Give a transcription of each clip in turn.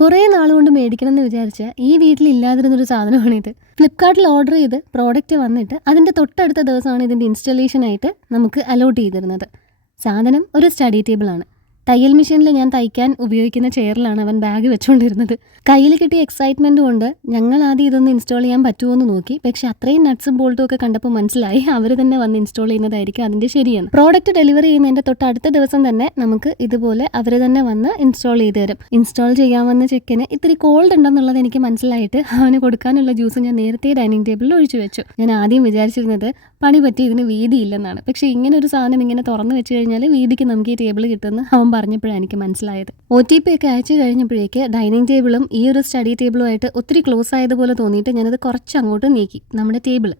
കുറേ നാളുകൊണ്ട് മേടിക്കണം എന്ന് വിചാരിച്ച ഈ വീട്ടിലില്ലാതിരുന്നൊരു സാധനമാണിത്. ഫ്ലിപ്കാർട്ടിൽ ഓർഡർ ചെയ്ത് പ്രോഡക്റ്റ് വന്നിട്ട് അതിൻ്റെ തൊട്ടടുത്ത ദിവസമാണ് ഇതിൻ്റെ ഇൻസ്റ്റലേഷനായിട്ട് നമുക്ക് അലോട്ട് ചെയ്തിരുന്നത്. സാധനം ഒരു സ്റ്റഡി ടേബിളാണ്. തയ്യൽ മെഷീനിൽ ഞാൻ തയ്ക്കാൻ ഉപയോഗിക്കുന്ന ചെയറിലാണ് അവൻ ബാഗ് വെച്ചുകൊണ്ടിരുന്നത്. കയ്യിൽ കിട്ടിയ എക്സൈറ്റ്മെൻറ്റ് കൊണ്ട് ഞങ്ങൾ ആദ്യം ഇതൊന്ന് ഇൻസ്റ്റാൾ ചെയ്യാൻ പറ്റുമോ എന്ന് നോക്കി. പക്ഷേ അത്രയും നട്ട്സും ബോൾട്ടും ഒക്കെ കണ്ടപ്പോൾ മനസ്സിലായി അവർ തന്നെ വന്ന് ഇൻസ്റ്റാൾ ചെയ്യുന്നതായിരിക്കും അതിൻ്റെ ശരിയെന്ന്. പ്രോഡക്റ്റ് ഡെലിവറി ചെയ്യുന്നതിൻ്റെ തൊട്ടടുത്ത ദിവസം തന്നെ നമുക്ക് ഇതുപോലെ അവർ തന്നെ വന്ന് ഇൻസ്റ്റാൾ ചെയ്ത് തരും. ഇൻസ്റ്റാൾ ചെയ്യാമെന്ന ചെക്കന് ഇത്തിരി കോൾഡ് ഉണ്ടെന്നുള്ളത് എനിക്ക് മനസ്സിലായിട്ട് അവന് കൊടുക്കാനുള്ള ജ്യൂസ് ഞാൻ നേരത്തെ ഡൈനിങ് ടേബിളിൽ ഒഴിച്ചു വെച്ചു. ഞാൻ ആദ്യം വിചാരിച്ചിരുന്നത് പണി പറ്റി ഇതിന് വീതിയില്ലെന്നാണ്. പക്ഷേ ഇങ്ങനെ ഒരു സാധനം ഇങ്ങനെ തുറന്നു വെച്ച് കഴിഞ്ഞാൽ വീതിക്ക് നമുക്ക് ഈ ടേബിൾ കിട്ടുമെന്ന് അവൻ പറഞ്ഞപ്പോഴാണ് എനിക്ക് മനസ്സിലായത്. OTP ഒക്കെ അയച്ചു കഴിഞ്ഞപ്പോഴേക്ക് ഡൈനിങ് ടേബിളും ഈ ഒരു സ്റ്റഡി ടേബിളുമായിട്ട് ഒത്തിരി ക്ലോസ് ആയതുപോലെ തോന്നിയിട്ട് ഞാനത് കുറച്ച് അങ്ങോട്ട് നീക്കി. നമ്മുടെ ടേബിൾ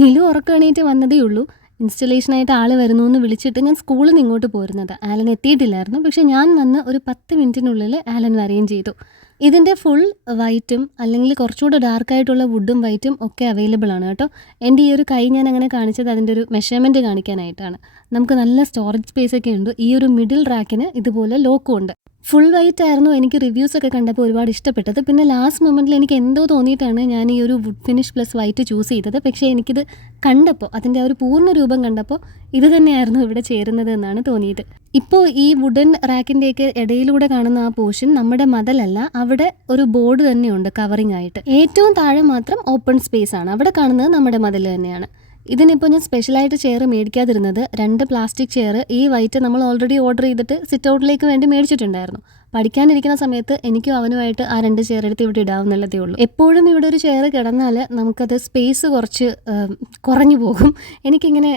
നിലു ഉറക്കണീറ്റ് വന്നതേ ഉള്ളൂ. ഇൻസ്റ്റലേഷനായിട്ട് ആൾ വരുന്നു എന്ന് വിളിച്ചിട്ട് ഞാൻ സ്കൂളിൽ നിന്ന് ഇങ്ങോട്ട് പോരുന്നത്. ആലൻ എത്തിയിട്ടില്ലായിരുന്നു. പക്ഷേ ഞാൻ വന്ന് ഒരു 10 മിനിറ്റിനുള്ളിൽ ആലൻ വരികയും ചെയ്തു. ഇതിൻ്റെ ഫുൾ വൈറ്റും അല്ലെങ്കിൽ കുറച്ചുകൂടെ ഡാർക്കായിട്ടുള്ള വുഡും വൈറ്റും ഒക്കെ അവൈലബിൾ ആണ് കേട്ടോ. എൻ്റെ ഈ ഒരു കൈ ഞാൻ അങ്ങനെ കാണിച്ചത് അതിൻ്റെ ഒരു മെഷർമെൻറ്റ് കാണിക്കാനായിട്ടാണ്. നമുക്ക് നല്ല സ്റ്റോറേജ് സ്പേസ് ഒക്കെ ഉണ്ട്. ഈ ഒരു മിഡിൽ റാക്കിന് ഇതുപോലെ ലോക്കും ഉണ്ട്. ഫുൾ വൈറ്റ് ആയിരുന്നു എനിക്ക് റിവ്യൂസൊക്കെ കണ്ടപ്പോൾ ഒരുപാട് ഇഷ്ടപ്പെട്ടത്. പിന്നെ ലാസ്റ്റ് മൊമെൻറ്റിൽ എനിക്ക് എന്തോ തോന്നിയിട്ടാണ് ഞാൻ ഈ ഒരു would finish plus white choose ചെയ്തത്. പക്ഷേ എനിക്കിത് കണ്ടപ്പോൾ അതിൻ്റെ ആ ഒരു പൂർണ്ണ രൂപം കണ്ടപ്പോൾ ഇത് തന്നെയായിരുന്നു ഇവിടെ ചേരുന്നത് എന്നാണ് തോന്നിയത്. ഇപ്പോൾ ഈ വുഡൻ റാക്കിൻ്റെയൊക്കെ ഇടയിലൂടെ കാണുന്ന ആ പോർഷൻ നമ്മുടെ മതിലല്ല, അവിടെ ഒരു ബോർഡ് തന്നെയുണ്ട് കവറിങ് ആയിട്ട്. ഏറ്റവും താഴെ മാത്രം ഓപ്പൺ സ്പേസ് ആണ്. അവിടെ കാണുന്നത് നമ്മുടെ മതിൽ തന്നെയാണ്. ഇതിനിപ്പോൾ ഞാൻ സ്പെഷ്യലായിട്ട് ചെയർ മേടിക്കാതിരുന്നത് 2 പ്ലാസ്റ്റിക് ചെയർ ഈ വൈറ്റ് നമ്മൾ ഓൾറെഡി ഓർഡർ ചെയ്തിട്ട് സിറ്റ് ഔട്ടിലേക്ക് വേണ്ടി മേടിച്ചിട്ടുണ്ടായിരുന്നു. പഠിക്കാനിരിക്കുന്ന സമയത്ത് എനിക്കും അവനുമായിട്ട് ആ 2 ചെയർ എടുത്ത് ഇവിടെ ഇടാവുന്നുള്ളതേ ഉള്ളൂ. എപ്പോഴും ഇവിടെ ഒരു ചെയർ കിടന്നാൽ നമുക്കത് സ്പേസ് കുറച്ച് കുറഞ്ഞു പോകും. എനിക്കിങ്ങനെ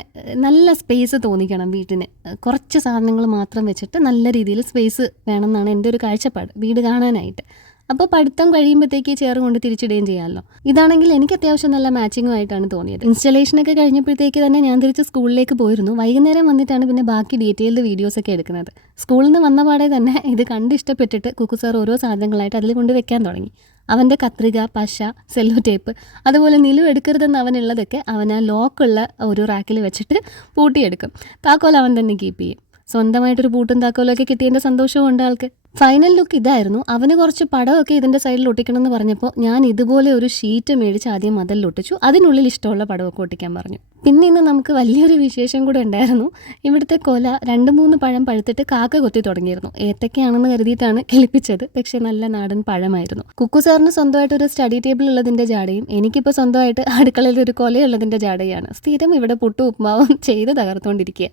നല്ല സ്പേസ് തോന്നിക്കണം വീട്ടിന്. കുറച്ച് സാധനങ്ങൾ മാത്രം വെച്ചിട്ട് നല്ല രീതിയിൽ സ്പേസ് വേണമെന്നാണ് എൻ്റെ ഒരു കാഴ്ചപ്പാട് വീട് കാണാനായിട്ട്. അപ്പോൾ പഠിത്തം കഴിയുമ്പോഴത്തേക്ക് ചെയർ കൊണ്ട് തിരിച്ചിടുകയും ചെയ്യാമല്ലോ. ഇതാണെങ്കിൽ എനിക്ക് അത്യാവശ്യം നല്ല മാച്ചിങ്ങുമായിട്ടാണ് തോന്നിയത്. ഇൻസ്റ്റലേഷനൊക്കെ കഴിഞ്ഞപ്പോഴത്തേക്ക് തന്നെ ഞാൻ തിരിച്ച് സ്കൂളിലേക്ക് പോയിരുന്നു. വൈകുന്നേരം വന്നിട്ടാണ് പിന്നെ ബാക്കി ഡീറ്റെയിൽഡ് വീഡിയോസൊക്കെ എടുക്കുന്നത്. സ്കൂളിൽ നിന്ന് വന്ന പാടെ തന്നെ ഇത് കണ്ട് ഇഷ്ടപ്പെട്ടിട്ട് കുക്കു സാർ ഓരോ സാധനങ്ങളായിട്ട് അതിൽ കൊണ്ട് വെക്കാൻ തുടങ്ങി. അവൻ്റെ കത്രിക, പശ, സെല്ലോ ടേപ്പ്, അതുപോലെ നിലു എടുക്കരുതെന്ന് അവനുള്ളതൊക്കെ അവൻ ആ ലോക്കുള്ള ഒരു റാക്കിൽ വെച്ചിട്ട് പൂട്ടിയെടുക്കും. താക്കോൽ അവൻ തന്നെ കീപ്പ് ചെയ്യും. സ്വന്തമായിട്ടൊരു പൂട്ടും താക്കോലൊക്കെ കിട്ടിയതിൻ്റെ സന്തോഷവും ഉണ്ട് ആൾക്ക്. ഫൈനൽ ലുക്ക് ഇതായിരുന്നു. അവന് കുറച്ച് പടമൊക്കെ ഇതിൻ്റെ സൈഡിൽ ഒട്ടിക്കണം എന്ന് പറഞ്ഞപ്പോൾ ഞാൻ ഇതുപോലെ ഒരു ഷീറ്റ് മേടിച്ച് ആദ്യം മതിലിൽ ഒട്ടിച്ചു. അതിനുള്ളിൽ ഇഷ്ടമുള്ള പടമൊക്കെ ഒട്ടിക്കാൻ പറഞ്ഞു. പിന്നെ ഇന്ന് നമുക്ക് വലിയൊരു വിശേഷം കൂടെ ഉണ്ടായിരുന്നു. ഇവിടുത്തെ കൊല 2-3 പഴം പഴുത്തിട്ട് കാക്ക കൊത്തി തുടങ്ങിയിരുന്നു. ഏത്തക്കയാണെന്ന് കരുതിയിട്ടാണ് കിളിപ്പിച്ചത്. പക്ഷേ നല്ല നാടൻ പഴമായിരുന്നു. കുക്കു സാറിന് സ്വന്തമായിട്ട് ഒരു സ്റ്റഡി ടേബിൾ ഉള്ളതിൻ്റെ ജാടയും എനിക്കിപ്പോൾ സ്വന്തമായിട്ട് അടുക്കളയിൽ ഒരു കൊലയുള്ളതിൻ്റെ ജാടയാണ്. സ്ഥിരം ഇവിടെ പുട്ടും ഉപ്മാവും ചെയ്ത് തകർത്തുകൊണ്ടിരിക്കുക.